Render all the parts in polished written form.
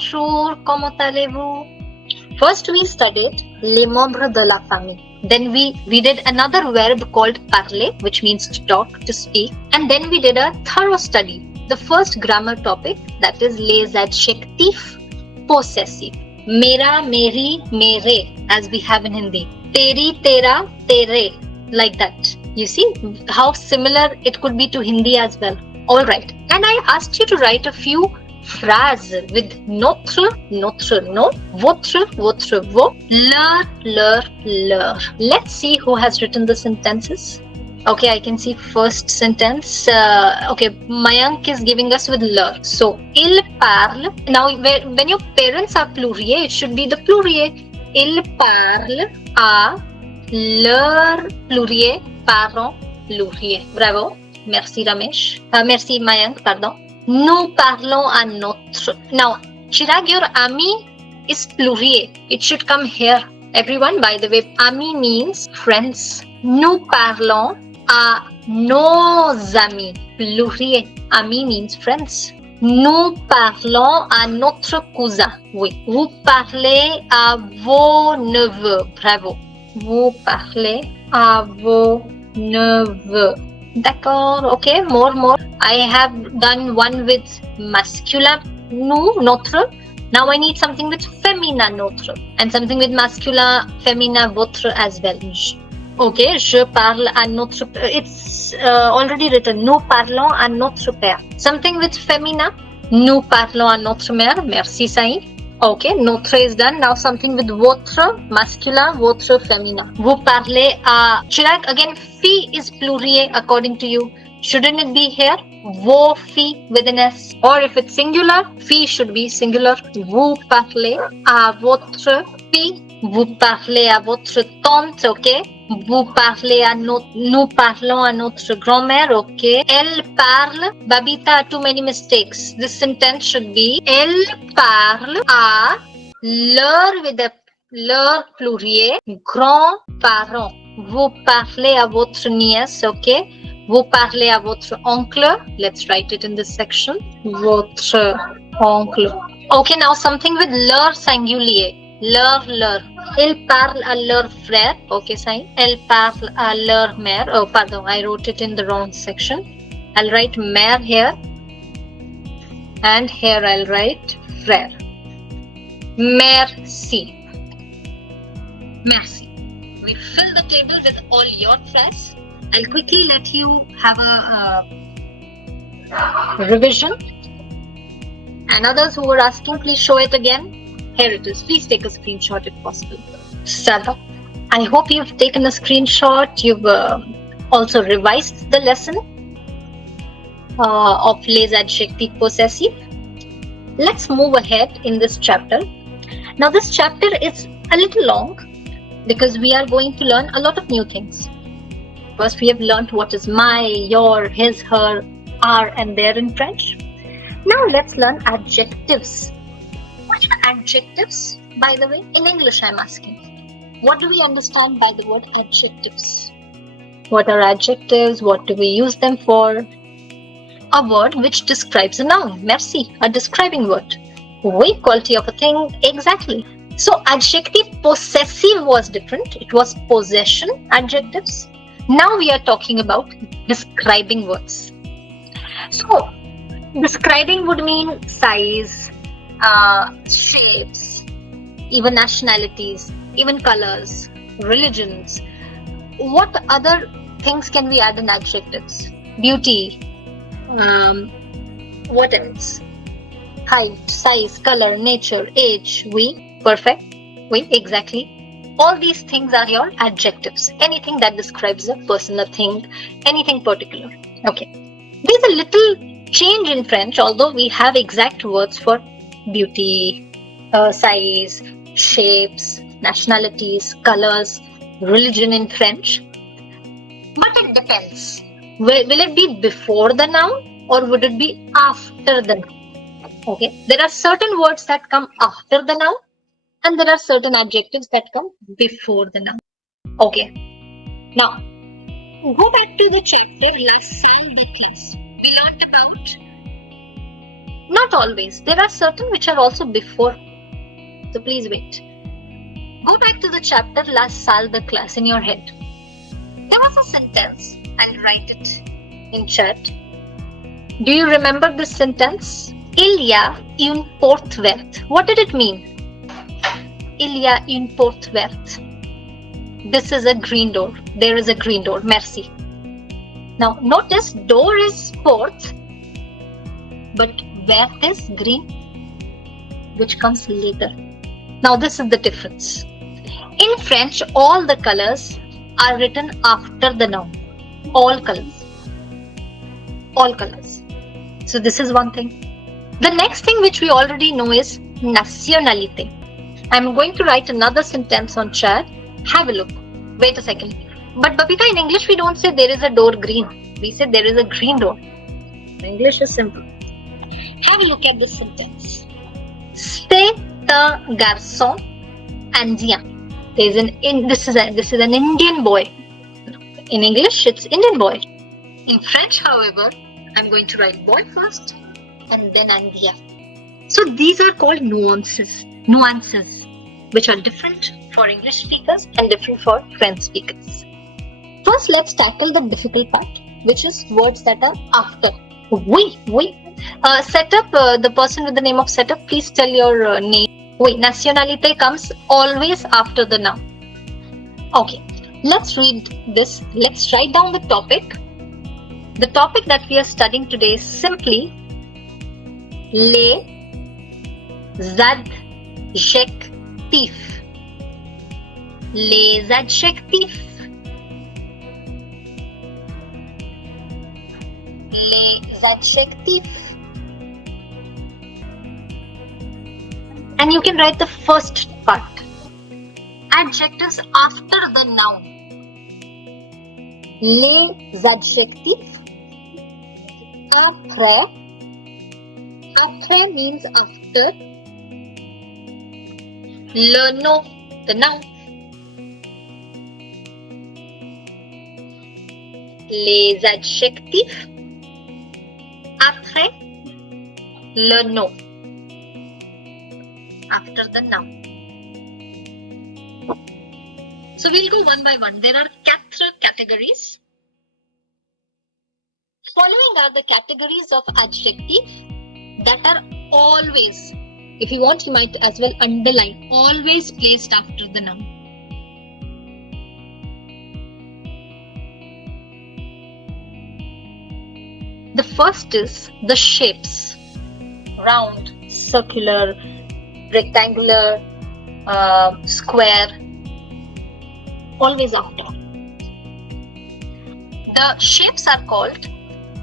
Bonjour, comment allez-vous? First we studied les membres de la famille. Then we did another verb called parler, which means to talk, to speak. And then we did a thorough study. The first grammar topic, that is les adjectifs possessive. Mera, meri, mere, as we have in Hindi. Teri, tera, tere, like that. You see how similar it could be to Hindi as well. Alright, and I asked you to write a few phrases with notre, notre, no, votre, votre, vo, leur, leur. Let's see who has written the sentences. Okay, I can see first sentence. Okay, Mayank is giving us with leur. So, il parle. Now, when your parents are pluriel, it should be the pluriel. Il parle à leur pluriel, parents pluriel. Bravo. Merci Ramesh. Merci Mayank, pardon. Nous parlons à notre. Now, Chirag, your ami is pluriel. It should come here. Everyone, by the way, ami means friends. Nous parlons à nos amis. Pluriel. Ami means friends. Nous parlons à notre cousin. Oui. Vous parlez à vos neveux. Bravo. Vous parlez à vos neveux. D'accord. Okay. More. I have done one with masculin. Nous, notre. Now I need something with femina, notre. And something with masculin, femina, votre as well. Okay, je parle à notre. It's already written. Nous parlons à notre père. Something with femina. Nous parlons à notre mère. Merci, Saïd. Okay, notre is done. Now something with votre, masculin, votre, femina. Vous parlez à. Chirag, again, fille is pluriel according to you. Shouldn't it be here? Vos filles with an S. Or if it's singular, fille should be singular. Vous parlez à votre fille. Vous parlez à votre tante, ok? Vous parlez à notre, nous parlons à notre grand-mère, ok? Elle parle. Babita, too many mistakes. This sentence should be elle parle à leur with a leur pluriel grands-parents. Vous parlez à votre nièce, ok? Vous parlez à votre oncle. Let's write it in this section. Votre oncle. Okay, now something with leur singulier. Leur. Ils parlent à leur frère. Okay, sign. Elle parle à leur mère. Oh, pardon, I wrote it in the wrong section. I'll write mère here. And here I'll write frère. Merci. Merci. We fill the table with all your phrases. I'll quickly let you have a revision. And others who were asking, please show it again. Here it is. Please take a screenshot if possible. Sada, I hope you've taken a screenshot. You've also revised the lesson of les adjectifs possessive. Let's move ahead in this chapter. Now this chapter is a little long because we are going to learn a lot of new things. First, we have learned what is my, your, his, her, our, and their in French. Now, let's learn adjectives. Which adjectives, by the way? In English, I'm asking. What do we understand by the word adjectives? What are adjectives? What do we use them for? A word which describes a noun. Merci. A describing word. Oui, quality of a thing. Exactly. So, adjective possessive was different. It was possession adjectives. Now we are talking about describing words. So, describing would mean size, shapes, even nationalities, even colors, religions. What other things can we add in adjectives? Beauty, what else? Height, size, color, nature, age, we, perfect, we, exactly. All these things are your adjectives. Anything that describes a person, a thing, anything particular. Okay. There's a little change in French, although we have exact words for beauty, size, shapes, nationalities, colors, religion in French. But it depends. Will it be before the noun or would it be after the noun? Okay. There are certain words that come after the noun. And there are certain adjectives that come before the noun. Okay. Now, go back to the chapter La Salle de Classe. We learned about not Not always. There are certain which are also before. So please wait. Go back to the chapter last saal the class in your head. There was a sentence. I'll write it in chat. Do you remember this sentence? Il y a une porte verte. What did it mean? Il y a une porte verte. This is a green door. There is a green door. Merci. Now notice door is porte, but verte is green, which comes later. Now this is the difference. In French, all the colors are written after the noun. All colors. All colors. So this is one thing. The next thing which we already know is nationalité. I'm going to write another sentence on chat. Have a look. Wait a second. But Babita, in English we don't say there is a door green. We say there is a green door. English is simple. Have a look at this sentence. C'est un garçon indien. This is an Indian boy. In English, it's Indian boy. In French, however, I'm going to write boy first and then indien. So these are called nuances, which are different for English speakers and different for French speakers. First, let's tackle the difficult part, which is words that are after. Setup, the person with the name of setup, please tell your name. Nationalité comes always after the noun. Okay, let's read this. Let's write down the topic. The topic that we are studying today is simply les adjectifs. Les adjectifs. Les adjectifs. And you can write the first part. Adjectives after the noun. Les adjectifs. Après. Après means after. Le nom, the noun. Les adjectifs. Après le nom. After the noun. So we'll go one by one. There are 4 categories. Following are the categories of adjective that are always, if you want, you might as well underline, always placed after the noun. The first is the shapes. Round, circular, rectangular, square, always after. The shapes are called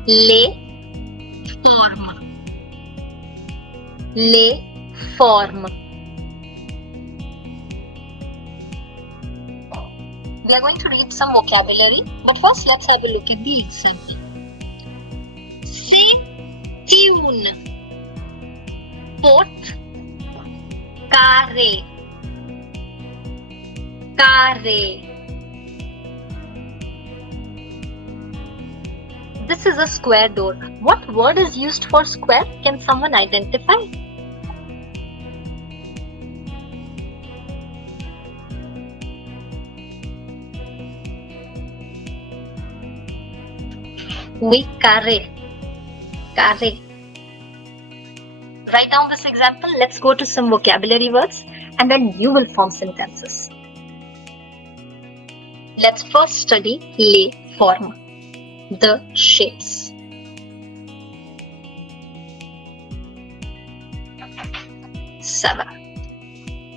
les formes. Les formes. We are going to read some vocabulary, but first let's have a look at the example. C'est une porte carrée. Carré. This is a square door. What word is used for square? Can someone identify? Oui, carré. Carré. Write down this example. Let's go to some vocabulary words and then you will form sentences. Let's first study les formes, the shapes. Seven.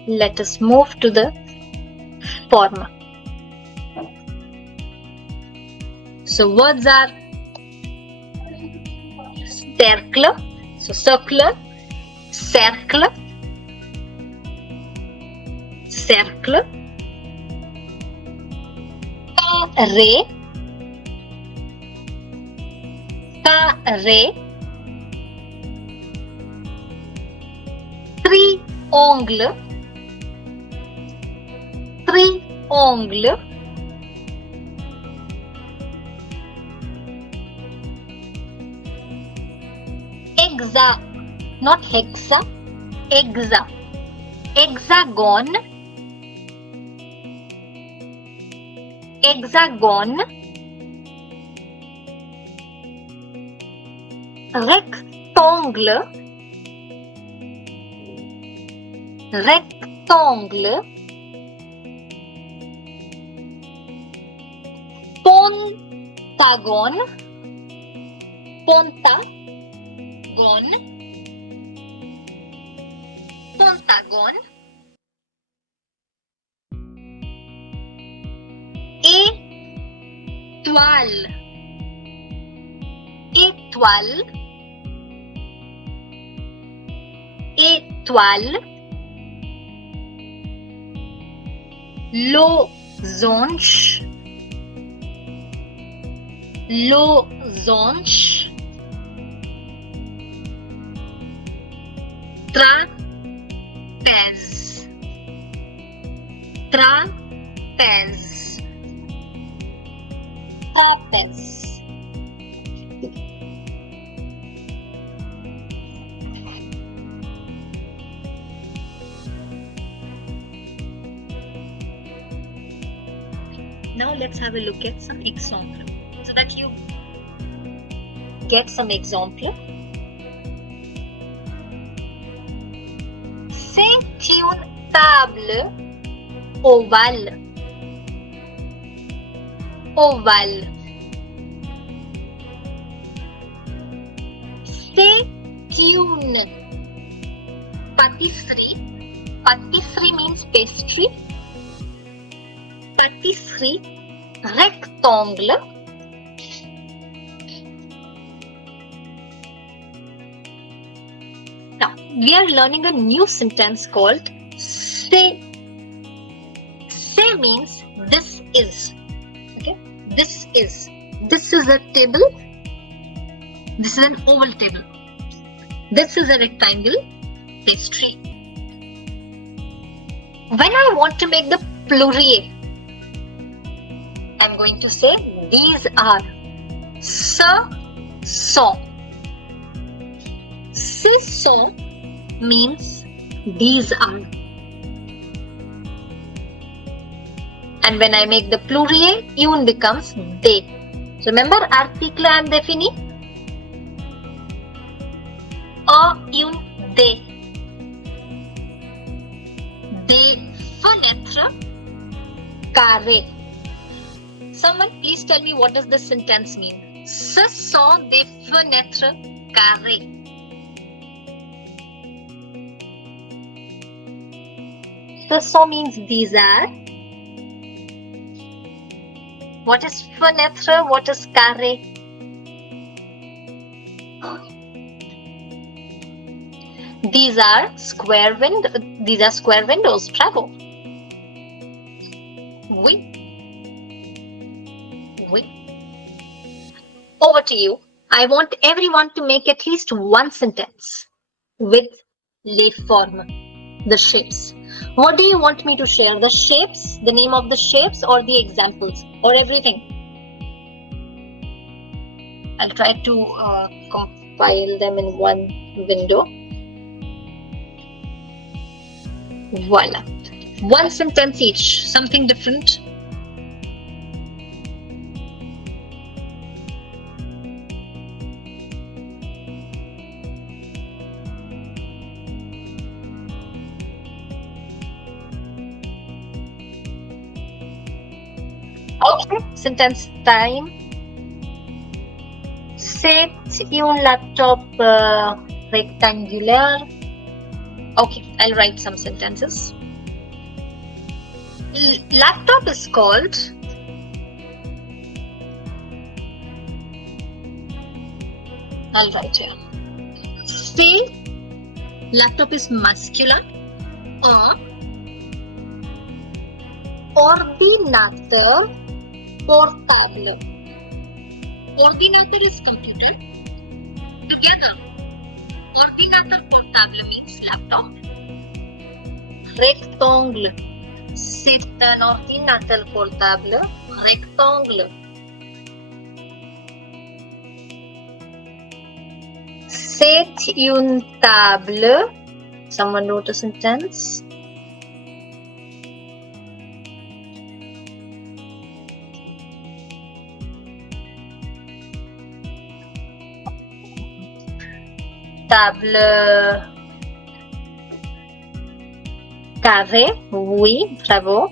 Let us move to the forme. So words are cercle, so circular, cercle, cercle, carré, carré, triangle, triangle, not hexa, hexa. Hexagon, hexagon. Rectangle, rectangle. Pentagon, pentagon, pentagon. Étoile, étoile, étoile. Losange, losange. Trapeze, trapeze, trapeze. Now let's have a look at some example so that you get some example. C'est une table ovale, ovale. C'est une pâtisserie. Pâtisserie means pastry. Pâtisserie rectangle. Now we are learning a new sentence called say. Say means this is. Okay, this is. This is a table. This is an oval table. This is a rectangle pastry. When I want to make the plural, I'm going to say these are. Ce sont. Ce sont means these are. And when I make the plural, une becomes they. So remember article indéfini? Une des. Des fenêtres carrées. Someone please tell me what does this sentence mean? Ce sont des fenêtres carrées. Ce sont means these are. What is fenêtre? What is carré? These are square windows. Bravo. Oui. Over to you. I want everyone to make at least one sentence with les formes, the shapes. What do you want me to share? The shapes, the name of the shapes, or the examples, or everything? I'll try to compile them in one window. Voila. One sentence each, something different. Okay, sentence time. C'est une laptop rectangulaire. Okay, I'll write some sentences. Laptop is called I'll write here. See, laptop is masculine. Ordinateur portable. Ordinateur is computer. Together, ordinateur portable means laptop. Rectangle. C'est un ordinateur portable rectangle. C'est une table. Someone wrote a sentence. Table carrée. Oui, bravo.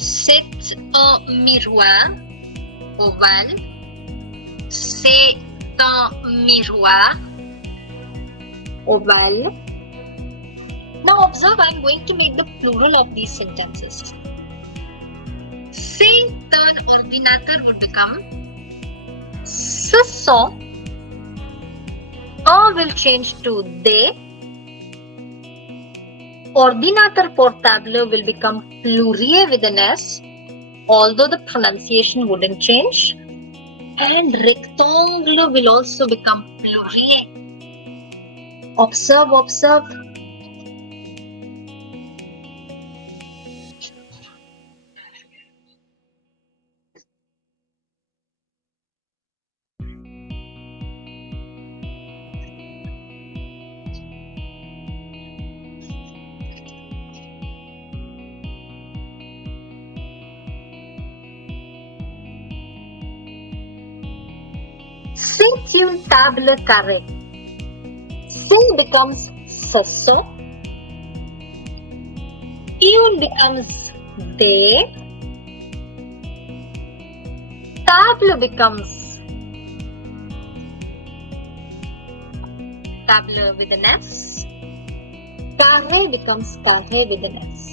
C'est un miroir ovale. C'est un miroir ovale. Now observe, I am going to make the plural of these sentences. C'est un ordinateur would become ce sont. Un will change to they. Ordinateur portable will become pluriel with an S, although the pronunciation wouldn't change. And rectangle will also become pluriel. Observe, observe. C'est une table carrée. C'est becomes ce sont. Une becomes they. Table becomes table with an S. Carré becomes carré with an S.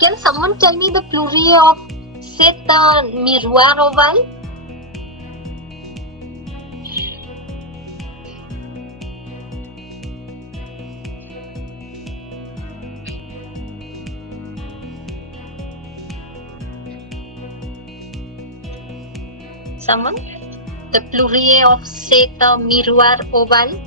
Can someone tell me the plural of c'est un miroir ovale? Someone? The plural of c'est un miroir ovale?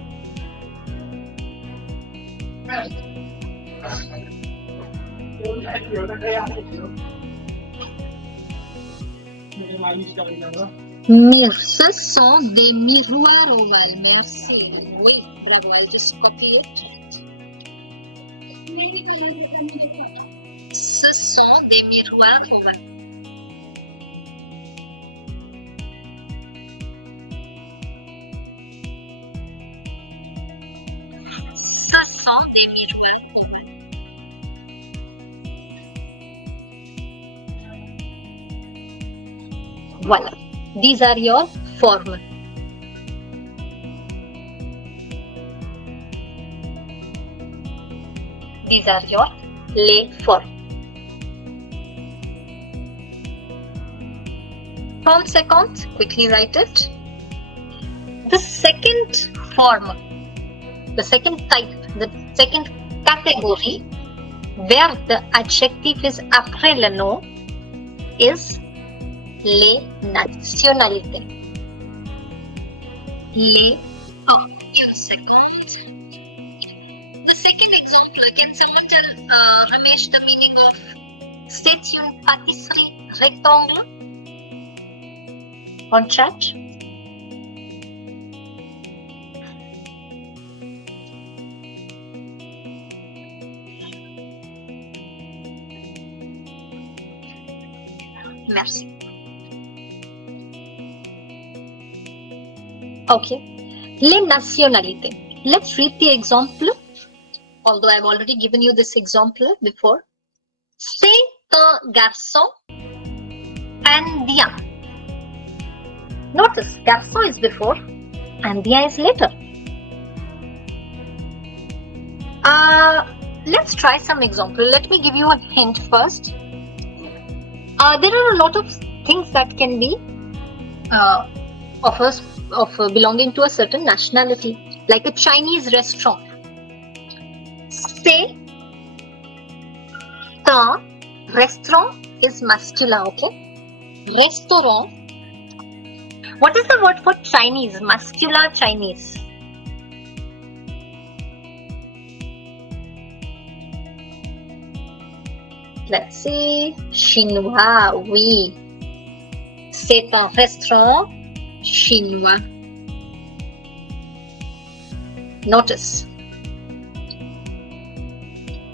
Ce sont des miroirs ovales. Merci. Oui, bravo. I'll just copy it. Ce sont des miroirs ovales. Ce sont des miroirs ovales. Voilà. These are your forms. These are your les formes. Found second, quickly write it. The second form, the second type, the second category where the adjective is après le nom is les nationalités. Les a second. The second example, can someone tell Ramesh the meaning of c'est une pâtisserie rectangle on chat? Merci. Okay. Les nationalités. Let's read the example. Although I've already given you this example before. C'est un garçon indien. Notice, garçon is before, indien is later. Let's try some example. Let me give you a hint first. There are a lot of things that can be belonging to a certain nationality, like a Chinese restaurant. C'est un Restaurant is masculine, okay? Restaurant. What is the word for Chinese? Masculine Chinese. Let's see. Chinois, oui. C'est un restaurant chinois. Notice.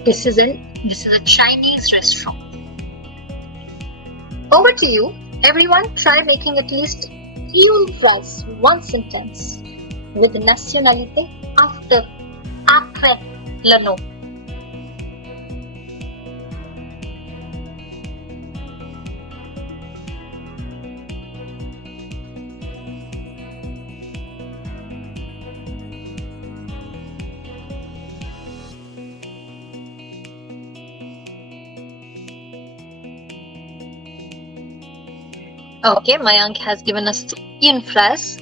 This is a Chinese restaurant. Over to you. Everyone try making at least une phrase, one sentence with nationalité après le nom. Okay, Mayank has given us une phrase.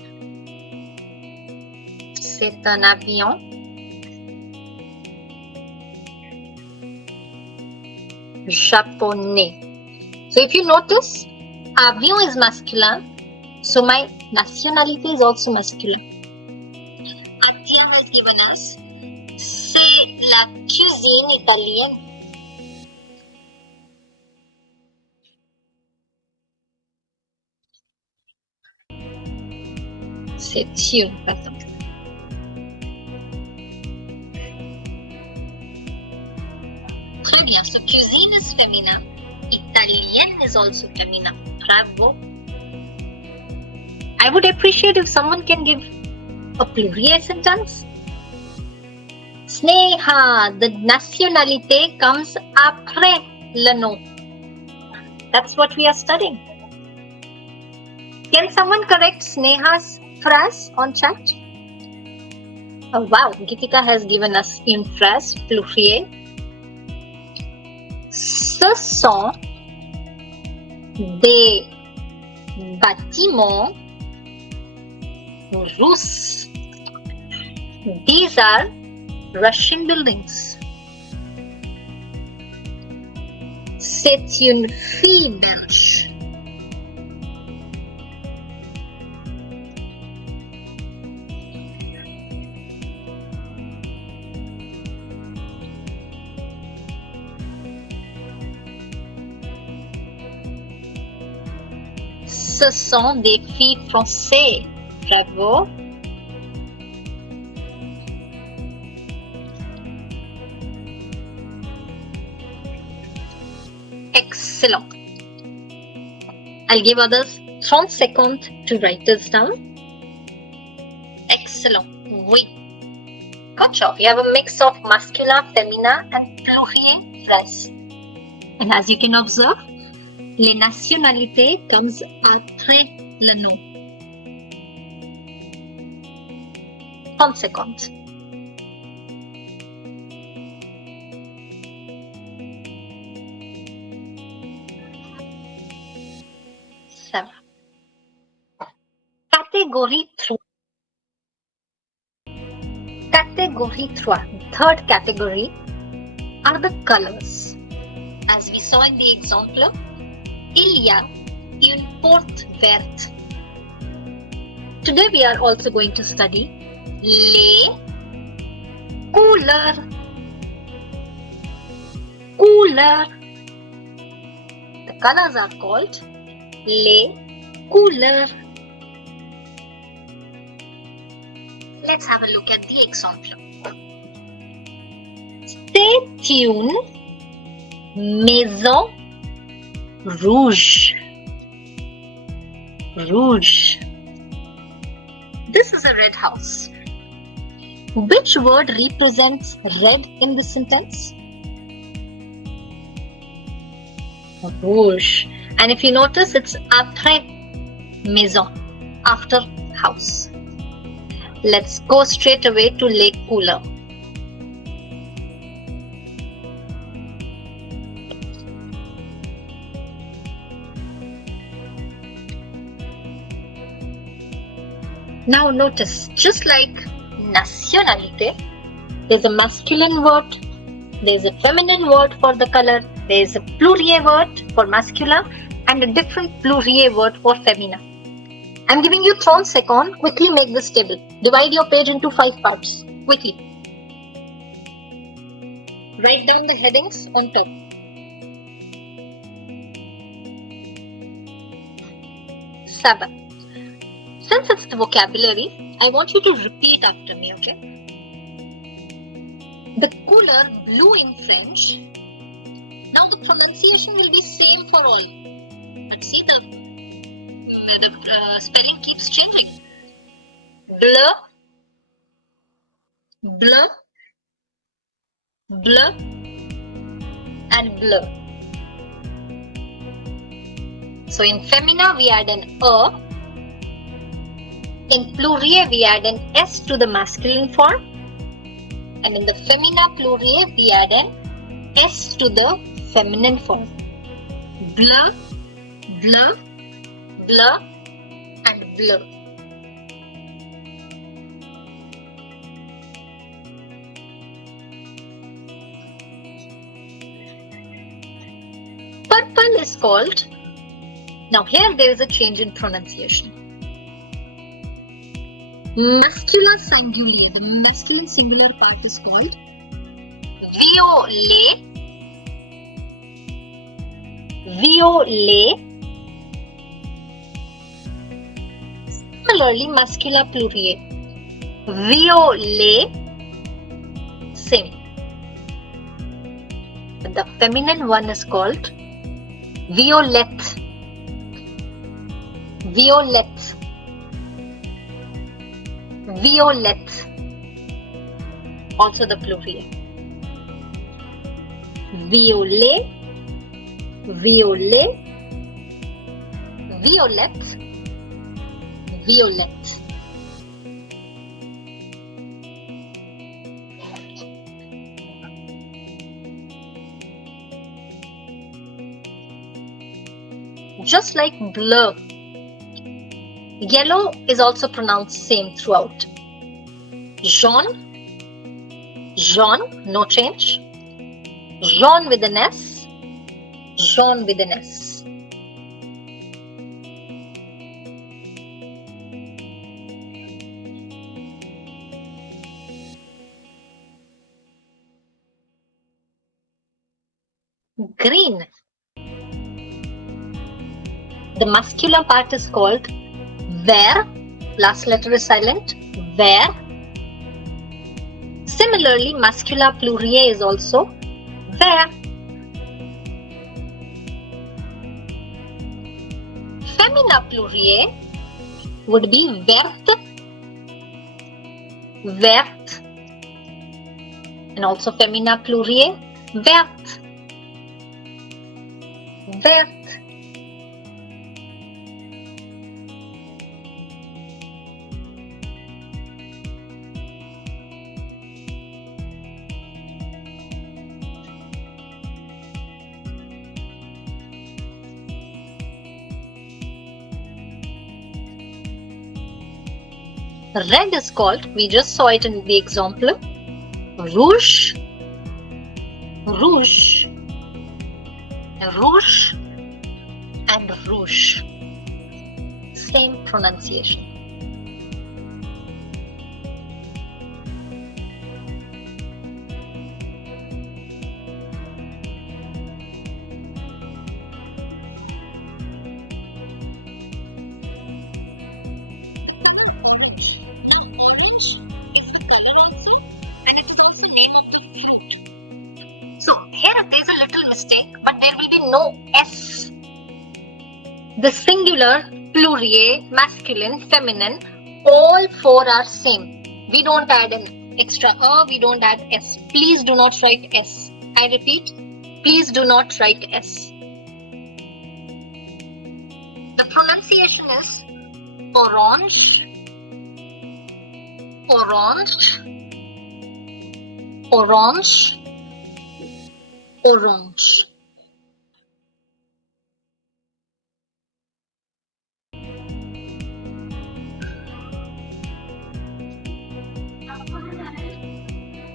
C'est un avion. Japonais. So if you notice, avion is masculine, so my nationality is also masculine. Avion has given us, c'est la cuisine italienne. C'est une, par exemple. Très bien. So cuisine is feminine. Italienne is also feminine. Bravo. I would appreciate if someone can give a pluriel sentence. Sneha, the nationalité comes après le nom. That's what we are studying. Can someone correct Sneha's phrase on chat? Oh wow, Gitika has given us une phrase pluriel. Ce sont des bâtiments russes. These are Russian buildings. C'est une fille belge. Ce sont des filles françaises. Bravo. Excellent. I'll give others 30 seconds to write this down. Excellent. Oui. Good job. You have a mix of masculine, feminine and pluriel phrase. And as you can observe, les nationalités comes après le nom. 30 secondes. Ça va. Catégorie 3. Catégorie 3. Third category are the colors. As we saw in the example, il y a une porte verte. Today we are also going to study les couleurs. The colors are called les couleurs. Let's have a look at the example. C'est une maison rouge. This is a red house. Which word represents red in this sentence? Rouge. And if you notice, it's après maison, after house. Let's go straight away to les couleurs. Now notice, just like nationalité, there's a masculine word, there's a feminine word for the color, There is a pluriel word for masculine and a different pluriel word for feminine. I'm giving you 30 seconds. Quickly make this table. Divide your page into 5 parts. Quickly. Write down the headings on top. Seven. Since it's the vocabulary, I want you to repeat after me, okay? The color blue in French. Now the pronunciation will be same for all. But see the spelling keeps changing. Bleu, bleu, bleu, and bleu. So in femina we add an a. In pluriel we add an s to the masculine form. And in the femina pluriel we add an s to the feminine form. Bleu, bleu, bleu, and bleu. Purple is called. Now here there is a change in pronunciation. Masculine singular. The masculine singular part is called violet. Violet. Similarly, masculine pluriel. Violet. Same. But the feminine one is called violet. Violet. Violet. Also the plurial. Violet. Violet. Violet. Violet. Just like bleu, yellow is also pronounced same throughout. Jaune, jaune, no change. Jaune with an S, jaune with an S. Green. The masculine part is called vert. Last letter is silent. Vert. Similarly, masculine pluriel is also vert. Feminine pluriel would be verte. Vert. And also feminine pluriel, verte. Verte. Red is called, we just saw it in the example, rouge, rouge, rouge, and rouge. Same pronunciation. No S. The singular, plurial, masculine, feminine, all four are same. We don't add an extra A, we don't add S. Please do not write S. I repeat, please do not write S. The pronunciation is orange, orange, orange, orange.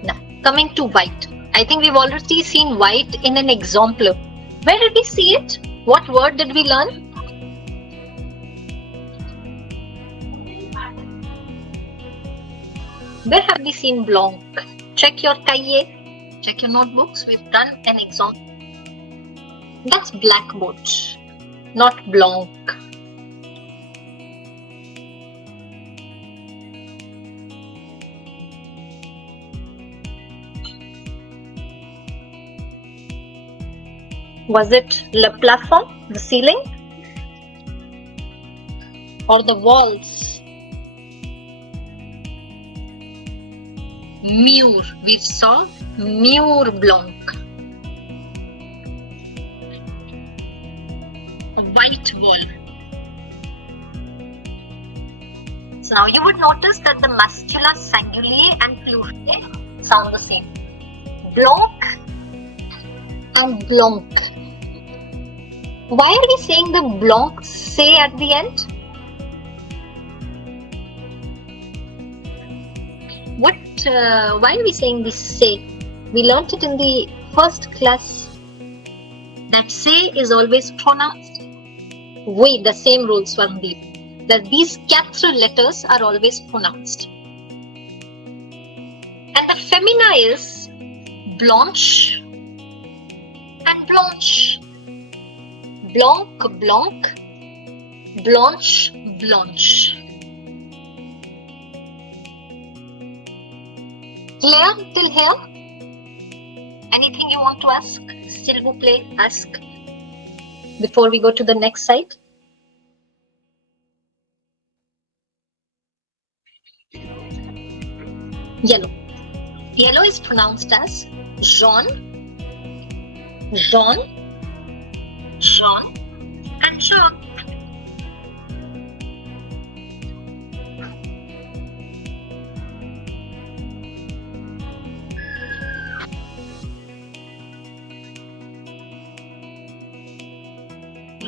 Now, coming to white. I think we've already seen white in an example. Where did we see it? What word did we learn? Where have we seen blanc? Check your cahier, check your notebooks. We've done an example. That's blackboard, not blanc. Was it le plafond, the ceiling? Or the walls? Mur, we saw mur blanc. A white wall. So now you would notice that the masculine singulier and pluriel sound the same. Blanc and blanc. Why are we saying the blanc say at the end? Why are we saying this say? We learnt it in the first class. That say is always pronounced. Oui, the same rule, Swarndeep. That these 4 letters are always pronounced. And the femina is blanche and blanche. Blanc, blanc, blanche, blanche. Clear till here? Anything you want to ask? S'il vous plaît, ask before we go to the next side. Yellow. Yellow is pronounced as jaune, jaune, jaune, and jaune.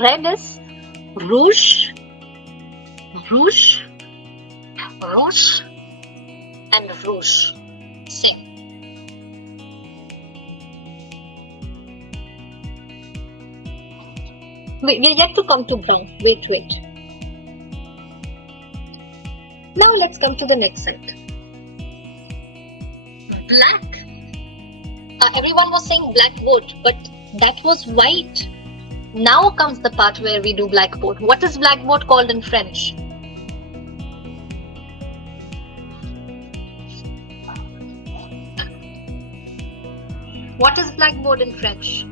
Red is rouge, rouge, rouge, and rouge. Same. Wait, we're yet to come to brown. Wait. Now let's come to the next side. Black. Everyone was saying blackboard, but that was white. Now comes the part where we do blackboard. What is blackboard called in French? What is blackboard in French?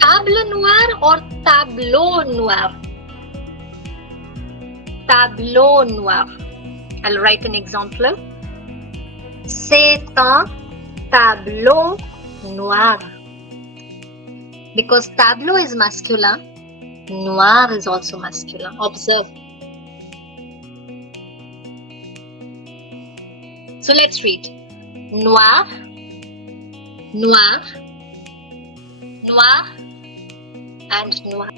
Table noire or tableau noir? Tableau noir. I'll write an example. C'est un tableau noir. Because tableau is masculine, noir is also masculine. Observe. So let's read. Noir, noir, noir, and noir.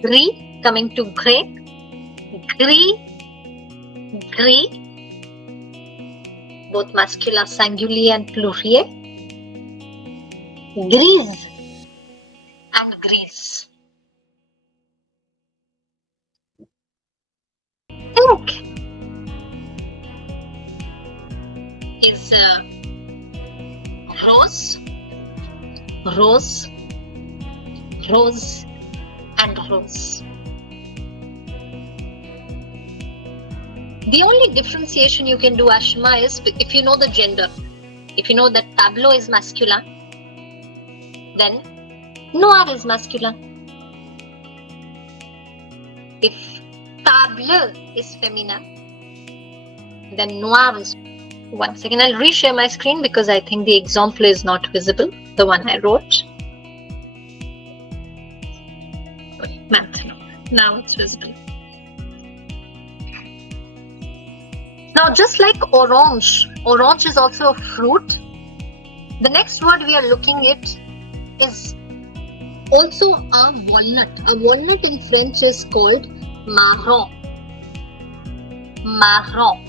Gris, coming to grey. Gris, gris. Both masculine singulier and pluriel. Grise and grise. Pink is rose, rose, rose, and rose. The only differentiation you can do, Ashma, is if you know the gender. If you know that tableau is masculine, then noir is masculine. If table is feminine, then noir is. One second, I'll reshare my screen because I think the example is not visible, the one I wrote. Math. Now it's visible. Now, just like orange, orange is also a fruit. The next word we are looking at is also a walnut. A walnut in French is called marron. Marron.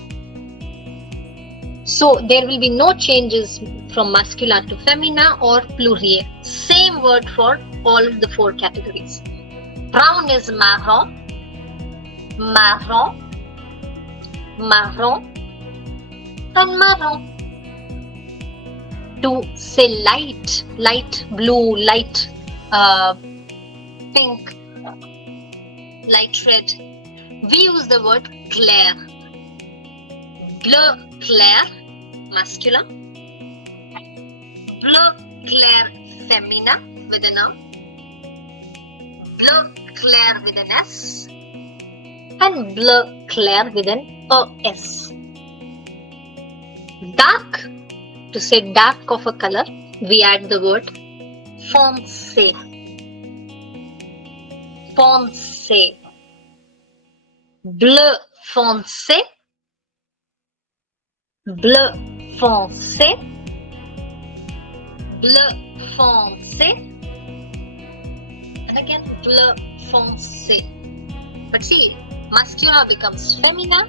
So there will be no changes from masculine to femina or pluriel. Same word for all of the 4 categories. Brown is marron, marron, marron, and marron. To say light, light blue, light pink, light red, we use the word clair. Bleu clair, masculine. Bleu clair, femina, with a noun. Bleu clair with an S. And bleu clair with an ES. Dark, to say dark of a color, we add the word foncé. Foncé. Bleu foncé. Bleu foncé. Bleu foncé. And again bleu foncé. But see, masculine becomes femina.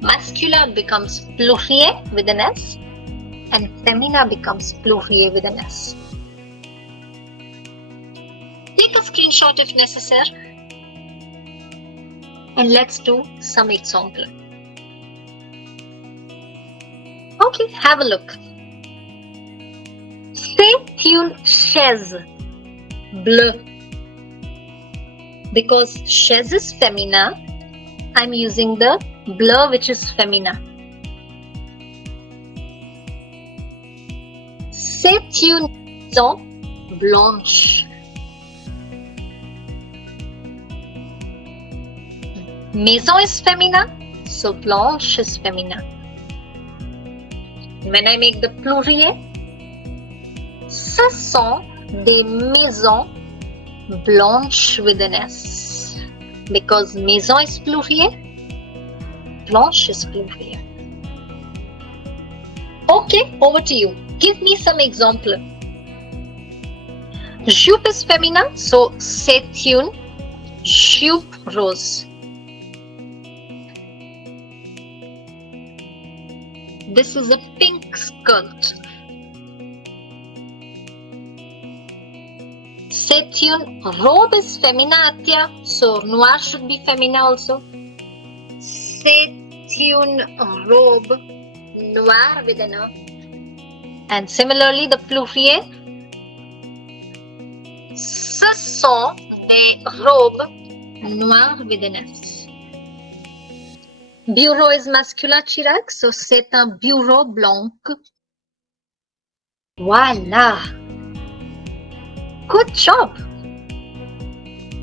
Masculine becomes pluriel with an S. And femina becomes pluriel with an S. Take a screenshot if necessary. And let's do some example. Okay, have a look. C'est une chaise bleue. Because chaise is femina, I'm using the bleu which is femina. C'est une maison blanche. Maison is femina, so blanche is femina. When I make the pluriel, ce sont des maisons blanches with an S. Because maison is pluriel, blanche is pluriel. Okay, over to you. Give me some example. Jupe is femina, so c'est une jupe rose. This is a pink skirt. C'est une robe is femina, Atya, so noir should be femina also. C'est une robe noire with an O. And similarly, the pluriel, ce sont des robes noires with an S. Bureau is masculine, Chirag, so c'est un bureau blanc. Voila! Good job!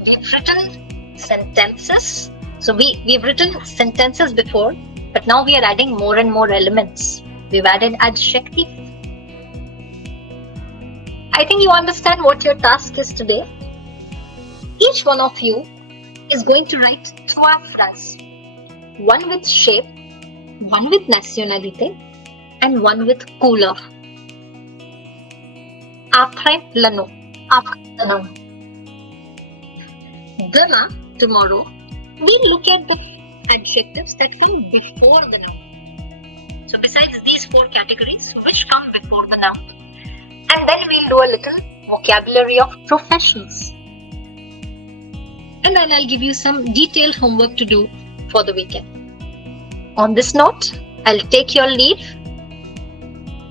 We've written sentences. So we've written sentences before, but now we are adding more and more elements. We've added adjective. I think you understand what your task is today. Each one of you is going to write 3 phrases. One with shape, one with nationalité, and one with couleur. Après le nom. After the noun. Demain, tomorrow, we'll look at the adjectives that come before the noun. So besides these 4 categories, which come before the noun? And then we'll do a little vocabulary of professions. And then I'll give you some detailed homework to do for the weekend. On this note, I'll take your leave.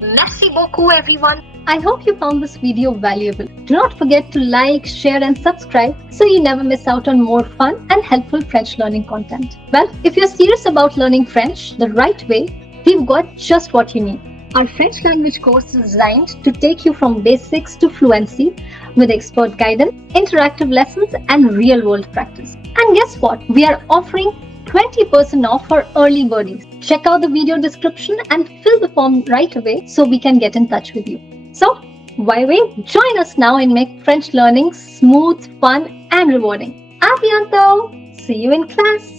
Merci beaucoup, everyone. I hope you found this video valuable. Do not forget to like, share and subscribe so you never miss out on more fun and helpful French learning content. Well, if you're serious about learning French the right way, we've got just what you need. Our French language course is designed to take you from basics to fluency with expert guidance, interactive lessons and real-world practice. And guess what? We are offering 20% off for early birdies. Check out the video description and fill the form right away so we can get in touch with you. So, why wait? Join us now and make French learning smooth, fun and rewarding. À bientôt! See you in class!